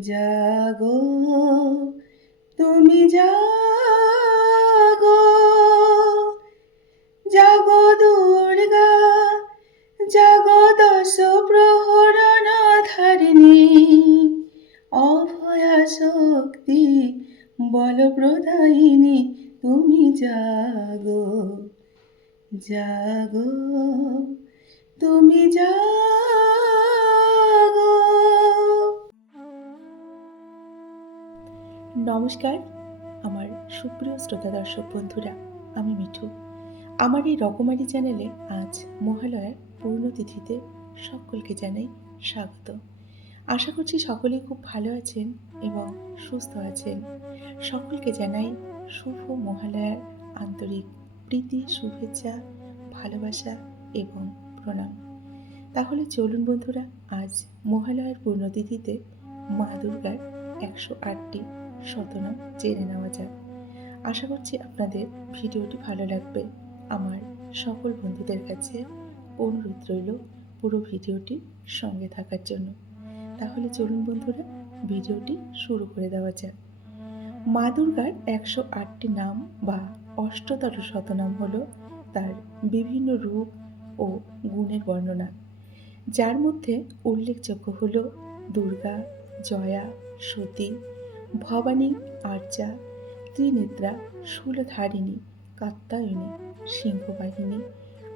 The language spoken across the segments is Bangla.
জাগো, তুমি জাগো। জাগো দুর্গা, জাগো দশ প্রহরণ ধারিণী অভয়া শক্তি বল প্রদায়িনী তুমি জাগো। জাগো, তুমি জাগো। নমস্কার, আমার সুপ্রিয় শ্রোতা দর্শক বন্ধুরা, আমি মিঠু। আমার এই রকমারি চ্যানেলে আজ মহালয়ার পূর্ণতিথিতে সকলকে জানাই স্বাগত। আশা করছি সকলেই খুব ভালো আছেন এবং সুস্থ আছেন। সকলকে জানাই শুভ মহালয়ার আন্তরিক প্রীতি, শুভেচ্ছা, ভালোবাসা এবং প্রণাম। তাহলে চলুন বন্ধুরা, আজ মহালয়ার পূর্ণতিথিতে মা দুর্গার একশো আটটি শতনাম জেনে নেওয়া যাক। আশা করছি আপনাদের ভিডিওটি ভালো লাগবে। আমার সকল বন্ধুদের কাছে অনুরোধ রইল পুরো ভিডিওটি সঙ্গে থাকার জন্য। তাহলে চলুন বন্ধুরা, ভিডিওটি শুরু করে দেওয়া যাক। মা দুর্গার একশো আটটি নাম বা অষ্টতর শতনাম হল তার বিভিন্ন রূপ ও গুণের বর্ণনা। যার মধ্যে উল্লেখযোগ্য হল দুর্গা, জয়া, সতী ভবানী, আর্যা, ত্রিনেত্রা, শূলধারিণী কাত্তায়নী সিংহবাহিনী,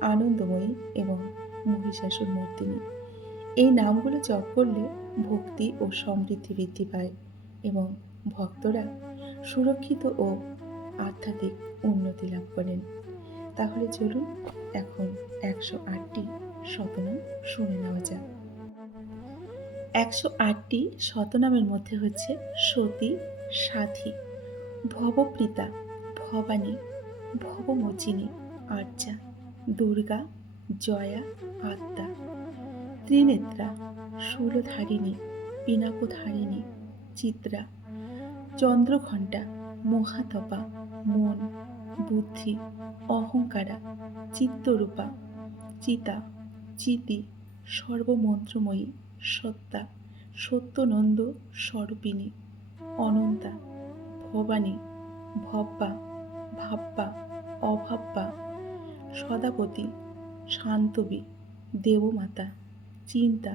আনন্দময়ী এবং মহিষাসুর মূর্তিনী এই নামগুলো জপ করলে ভক্তি ও সমৃদ্ধি বৃদ্ধি পায় এবং ভক্তরা সুরক্ষিত ও আধ্যাত্মিক উন্নতি লাভ করেন। তাহলে চলুন এখন একশো আটটি শতনাম শুনে নেওয়া যাক। একশো আটটি শতনামের মধ্যে হচ্ছে সতী, সাথী, ভবপ্রীতা, ভবানী, ভবমোচিনী আর্যা দুর্গা, জয়া, আত্মা, ত্রিনেত্রা শূলধারিণী পিনাকধারিণী, চিত্রা, চন্দ্রঘণ্টা, মহাতপা, মন, বুদ্ধি, অহংকারা, চিত্তরূপা, চিতা, চিতি, সর্বমন্ত্রময়ী সত্তা, সত্যনন্দ স্বরূপিণী অনন্তা, ভবানী, ভব্বা, ভাব্বা, অভাব্বা, সদাপতি, শান্তবী, দেবমাতা, চিন্তা,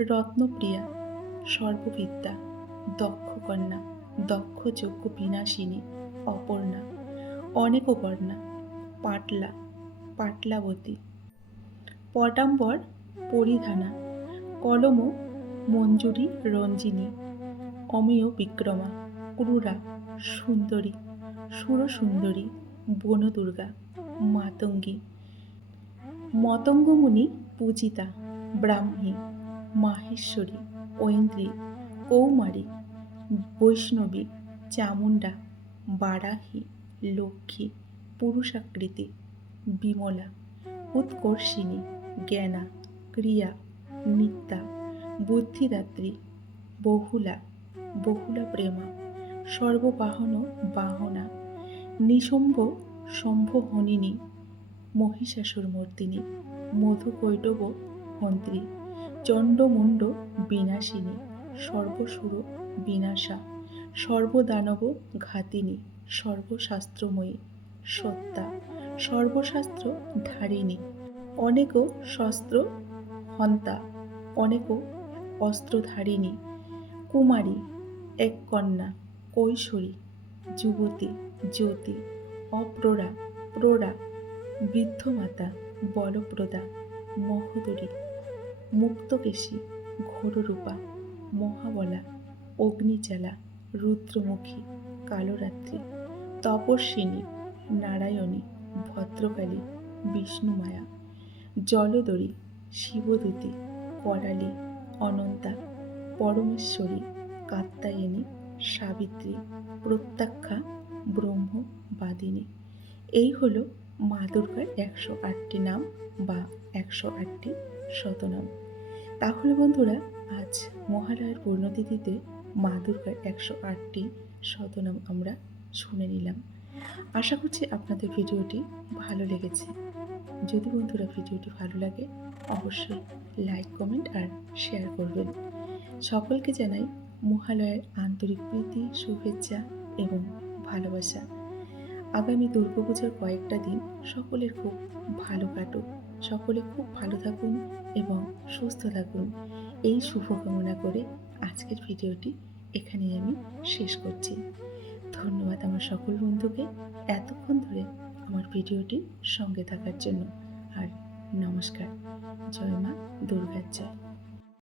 রত্নপ্রিয়া, সর্ববিদ্যা, দক্ষকন্যা, দক্ষযজ্ঞ বিনাশিনী, অপর্ণা, অনেকবর্ণা, পাটলা, পাটলাবতী, পটাম্বর, পরিধানা কলম, মঞ্জুরি, রঞ্জিনী, অমেয় বিক্রমা, ক্রুরা, সুন্দরী, সুরসুন্দরী, বনদুর্গা, মাতঙ্গী মতঙ্গমুনি পূজিতা, ব্রাহ্মী, মাহেশ্বরী, ঐন্দ্রী, কৌমারী, বৈষ্ণবী, চামুণ্ডা, বারাহী, লক্ষ্মী, পুরুষাকৃতি, বিমলা, উৎকর্ষিণী, জ্ঞানা, ক্রিয়া নিত্যা বুদ্ধিদাত্রী, বহুলা বহুলা প্রেমা, সর্ববাহন বাহনা নিশম্ভ শম্ভহনিনী মর্দিনী মধুকৈটব মন্ত্রী, চণ্ডমুণ্ড বিনাশিনী, সর্বসুর বিনাশা, সর্বদানব ঘাতিনী, সর্বশাস্ত্রময়ী, সত্তা সর্বশাস্ত্র ধারিণী অনেক শস্ত্র হন্তা অনেক অস্ত্রধারিণী, কুমারী, এক কন্যা, কৈশোরী, যুবতী, জ্যোতি, অপ্ররা, প্ররা, বৃদ্ধমাতা, বলপ্রদা, মহোদরী, মুক্তকেশী, ঘোররূপা, মহাবলা অগ্নিচালা রুদ্রমুখী, কালরাত্রি, তপস্বিনী, নারায়ণী, ভদ্রকালী, বিষ্ণুমায়া, জলদরী শিবদূতী, করালী, অনন্তা, পরমেশ্বরী কাত্তায়নী সাবিত্রী প্রত্যাখ্যা ব্রহ্মবাদিনী এই হলো মা দুর্গার একশো আটটি নাম বা একশো আটটি শতনাম। তাহলে বন্ধুরা, আজ মহালয়ার পূর্ণতিথিতে মা দুর্গার একশো আটটি শতনাম আমরা শুনে নিলাম। আশা করছি আপনাদের ভিডিওটি ভালো লেগেছে। যদি বন্ধুরা ভিডিওটি ভালো লাগে, অবশ্যই লাইক কমেন্ট আর শেয়ার করবেন। সকলকে জানাই মহালয়ের আন্তরিক প্রীতি, শুভেচ্ছা এবং ভালোবাসা। আগামী দুর্গাপূজার কয়েকটা দিন সকলের খুব ভালো কাটুক। সকলে খুব ভালো থাকুন এবং সুস্থ থাকুন। এই শুভকামনা করে আজকের ভিডিওটি এখানেই আমি শেষ করছি। ধন্যবাদ আমার সকল বন্ধুকে। এতক্ষণ ধরে আমার ভিডিওটি সঙ্গে থাকার জন্য আর নমস্কার। জয় মা দুর্গার জয়।